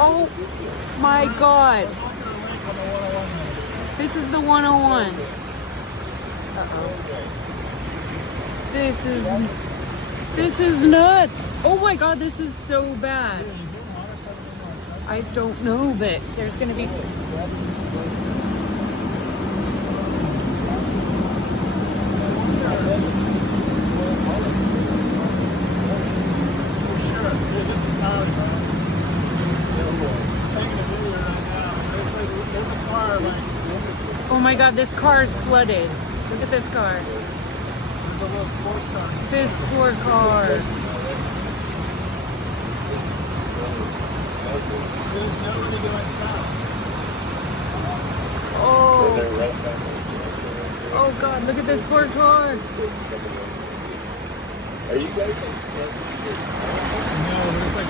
Oh my God. This is the 101. Uh-oh. This is nuts. Oh my God, this is so bad. I don't know, but there's gonna be. Oh my God, this car is flooded. Look at this car. This poor car. Oh. Oh God, look at this poor car. Are you guys? No, there's like